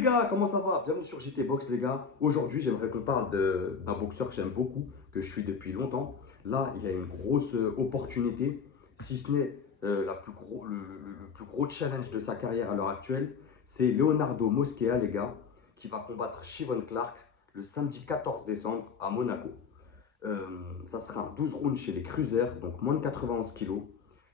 les gars, comment ça va? Bienvenue sur JT Box les gars. Aujourd'hui j'aimerais qu'on parle d'un boxeur que j'aime beaucoup, que je suis depuis longtemps. Là il a une grosse opportunité, si ce n'est le plus gros challenge de sa carrière à l'heure actuelle. C'est Leonardo Mosquera les gars, qui va combattre Shavon Clark le samedi 14 décembre à Monaco. Euh, Ça sera un 12 rounds chez les cruisers, donc moins de 91 kilos.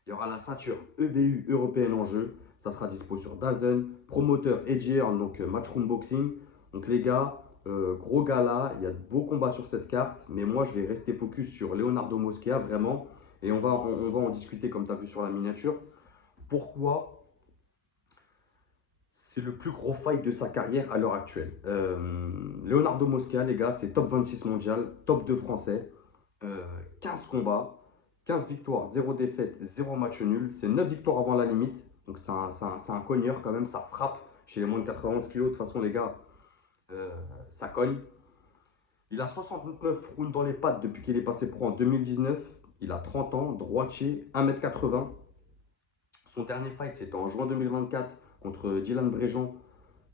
Il y aura la ceinture EBU européenne en jeu. Ça sera dispo sur DAZN, promoteur Edge Earn, donc Matchroom Boxing. Donc les gars, gros gala, il y a de beaux combats sur cette carte. Mais moi, je vais rester focus sur Leonardo Mosquera, vraiment. Et on va en discuter comme tu as vu sur la miniature. Pourquoi c'est le plus gros fight de sa carrière à l'heure actuelle. Leonardo Mosquera, les gars, c'est top 26 mondial, top 2 français, 15 combats, 15 victoires, 0 défaite, 0 match nul. C'est 9 victoires avant la limite, donc c'est un cogneur quand même, ça frappe chez les moins de 91 kilos. De toute façon, les gars, euh, ça cogne. Il a 69 rounds dans les pattes depuis qu'il est passé pro en 2019. Il a 30 ans, droitier, 1m80. Son dernier fight, c'était en juin 2024 contre Dylan Brejan,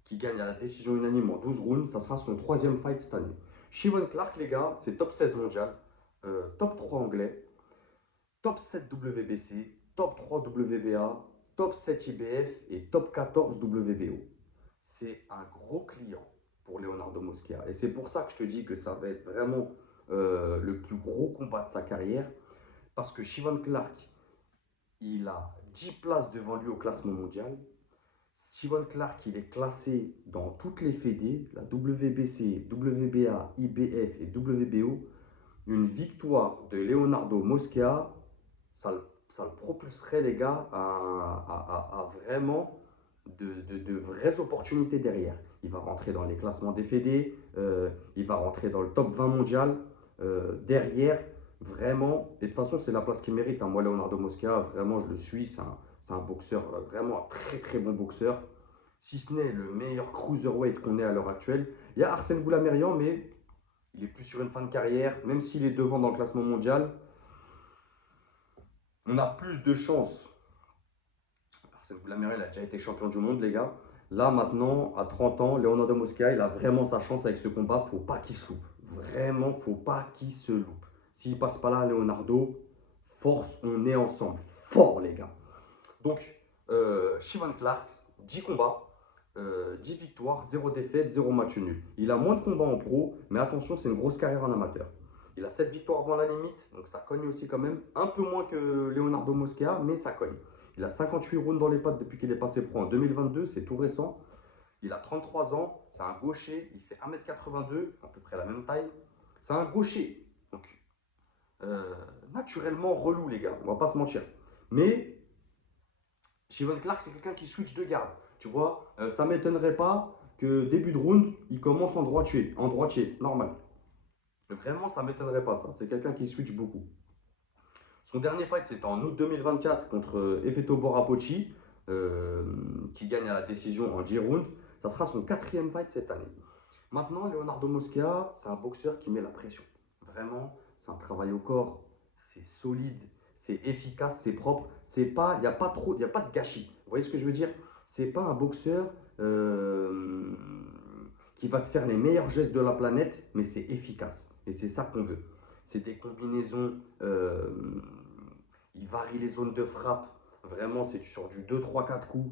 qui gagne à la décision unanime en 12 rounds. Ça sera son troisième fight cette année. Shavon Clark, les gars, c'est top 16 mondial, top 3 anglais, top 7 WBC, top 3 WBA, top 7 IBF et top 14 WBO. C'est un gros client pour Leonardo Mosquera. Et c'est pour ça que je te dis que ça va être vraiment le plus gros combat de sa carrière. Parce que Shavon Clark, il a 10 places devant lui au classement mondial. Shavon Clark, il est classé dans toutes les fédés, la WBC, WBA, IBF et WBO. Une victoire de Leonardo Mosquera, ça le propulserait, les gars, à vraiment de vraies opportunités derrière. Il va rentrer dans les classements des fédés, il va rentrer dans le top 20 mondial. Derrière, vraiment, et de toute façon, c'est la place qu'il mérite, hein. Moi, Leonardo Mosquera, vraiment, je le suis. C'est un boxeur, vraiment un très très bon boxeur. Si ce n'est le meilleur cruiserweight qu'on ait à l'heure actuelle. Il y a Arsène Goulamerian, mais il est plus sur une fin de carrière. Même s'il est devant dans le classement mondial, on a plus de chances. Arsène Goulamerian, il a déjà été champion du monde, les gars. Là, maintenant, à 30 ans, Leonardo Mosquera, il a vraiment sa chance avec ce combat. Faut pas qu'il se loupe. Vraiment, faut pas qu'il se loupe. S'il passe pas là, Leonardo, force, on est ensemble. Fort, les gars. Donc, Shavon Clark, 10 combats, 10 victoires, 0 défaite, 0 match nul. Il a moins de combats en pro, mais attention, c'est une grosse carrière en amateur. Il a 7 victoires avant la limite, donc ça cogne aussi quand même. Un peu moins que Leonardo Mosquera, mais ça cogne. Il a 58 rounds dans les pattes depuis qu'il est passé pro en 2022, c'est tout récent. Il a 33 ans, c'est un gaucher, il fait 1m82, à peu près la même taille. C'est un gaucher, donc naturellement relou, les gars, on va pas se mentir. Mais Shavon Clark, c'est quelqu'un qui switch de garde. Tu vois, ça ne m'étonnerait pas que début de round, il commence en droitier, normal. Vraiment, ça ne m'étonnerait pas ça. C'est quelqu'un qui switch beaucoup. Son dernier fight, c'était en août 2024 contre Effeto Borapocci, qui gagne à la décision en 10 rounds. Ça sera son quatrième fight cette année. Maintenant, Leonardo Mosquera, c'est un boxeur qui met la pression. Vraiment, c'est un travail au corps, c'est solide, c'est efficace, c'est propre. C'est pas, il n'y a pas trop, il y a pas de gâchis. Vous voyez ce que je veux dire? C'est pas un boxeur qui va te faire les meilleurs gestes de la planète, mais c'est efficace. Et c'est ça qu'on veut. C'est des combinaisons. Il varie les zones de frappe. Vraiment, c'est sur du 2, 3, 4 coups.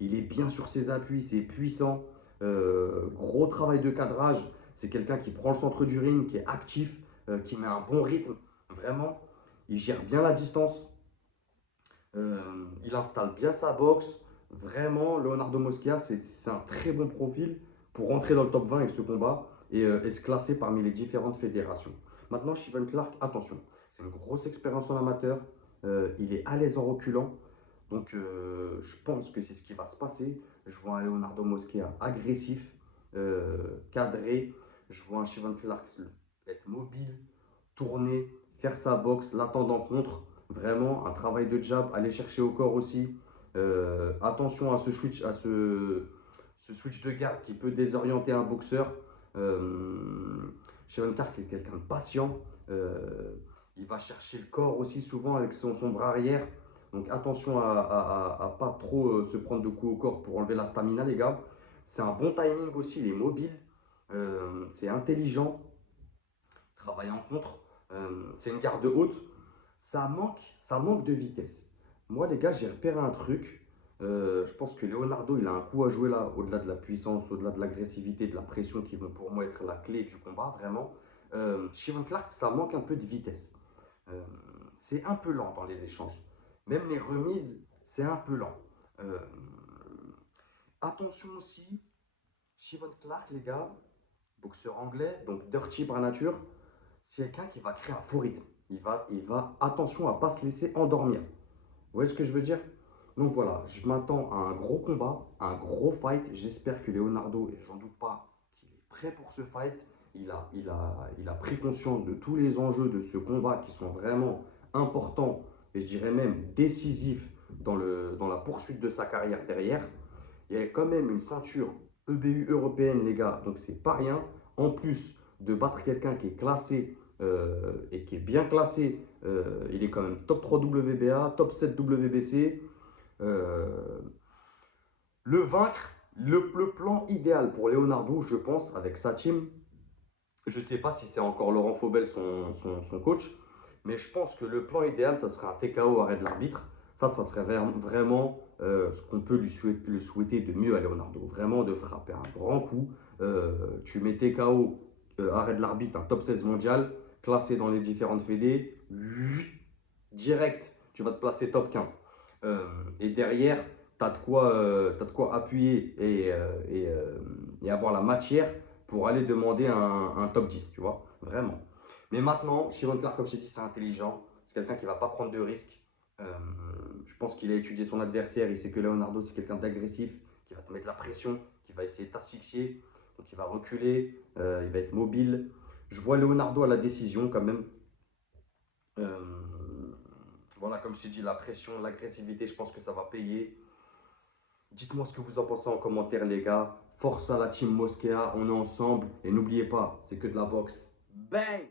Il est bien sur ses appuis, c'est puissant. Gros travail de cadrage. C'est quelqu'un qui prend le centre du ring, qui est actif, qui met un bon rythme. Vraiment, il gère bien la distance. Il installe bien sa boxe. Vraiment, Leonardo Mosquera, c'est un très bon profil pour rentrer dans le top 20 avec ce combat et se classer parmi les différentes fédérations. Maintenant, Shavon Clark, attention, c'est une grosse expérience en amateur. Il est à l'aise en reculant. Donc, je pense que c'est ce qui va se passer. Je vois un Leonardo Mosquera agressif, cadré. Je vois un Shavon Clark être mobile, tourner, faire sa boxe, l'attendre en contre. Vraiment, un travail de jab, aller chercher au corps aussi. Attention à ce switch de garde qui peut désorienter un boxeur. Shavon Clark, c'est quelqu'un de patient. Il va chercher le corps aussi souvent avec son bras arrière. Donc attention à pas trop se prendre de coups au corps pour enlever la stamina, les gars. C'est un bon timing aussi, il est mobile, c'est intelligent, travaille en contre, c'est une garde haute. Ça manque de vitesse. Moi, les gars, j'ai repéré un truc. Je pense que Leonardo, il a un coup à jouer là, au-delà de la puissance, au-delà de l'agressivité, de la pression qui vont pour moi être la clé du combat, vraiment. Steven Clark, ça manque un peu de vitesse. Euh, c'est un peu lent dans les échanges. Même les remises, c'est un peu lent. Euh, Attention aussi, Steven Clark, les gars, boxeur anglais, donc dirty par nature, c'est quelqu'un qui va créer un faux rythme. Attention à ne pas se laisser endormir. Vous voyez ce que je veux dire? Donc voilà, je m'attends à un gros combat, un gros fight. J'espère que Leonardo, et j'en doute pas, qu'il est prêt pour ce fight. Il a pris conscience de tous les enjeux de ce combat qui sont vraiment importants et je dirais même décisifs dans la poursuite de sa carrière derrière. Il y a quand même une ceinture EBU européenne, les gars, donc c'est pas rien. En plus de battre quelqu'un qui est classé et qui est bien classé, il est quand même top 3 WBA, top 7 WBC. Euh, le vaincre, le plan idéal pour Leonardo, je pense, avec sa team, je ne sais pas si c'est encore Laurent Faubel, son coach, mais je pense que le plan idéal, ça serait un TKO arrêt de l'arbitre. Ça serait vraiment ce qu'on peut lui souhaiter de mieux à Leonardo. Vraiment de frapper un grand coup. Tu mets TKO, arrêt de l'arbitre, un top 16 mondial, classé dans les différentes fédés. Direct, tu vas te placer top 15. Et derrière, tu as, t'as de quoi appuyer et avoir la matière pour aller demander un top 10, tu vois, vraiment. Mais maintenant, Steven Clark, comme je t'ai dit, c'est intelligent. C'est quelqu'un qui ne va pas prendre de risques. Euh, je pense qu'il a étudié son adversaire. Il sait que Leonardo, c'est quelqu'un d'agressif, qui va te mettre la pression, qui va essayer de t'asphyxier. Donc il va reculer, il va être mobile. Je vois Leonardo à la décision quand même. Voilà, comme je t'ai dit, la pression, l'agressivité, je pense que ça va payer. Dites-moi ce que vous en pensez en commentaire, les gars. Force à la team Mosquera, on est ensemble. Et n'oubliez pas, c'est que de la boxe. Bang!